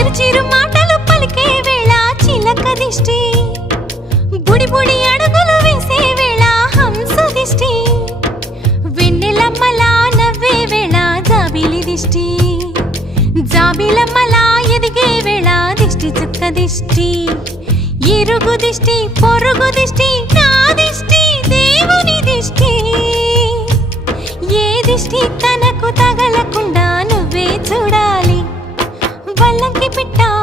చిరు చిరు మాటలు పలికే వేళ చిలక దిష్టి. బుడి బుడి అడుగులు వేసే వేళ హంస దిష్టి. వెన్నెలమ్మలా నవ్వే వేళ జాబిలి దిష్టి. జాబిలమ్మలా ఎదిగే వేళ దిష్టి చుక్క దిష్టి. ఇరుగు దిష్టి పొరుగు దిష్టి నా దిష్టి దేవుని దిష్టి. ఏ దిష్టి அடங்கி விட்டான்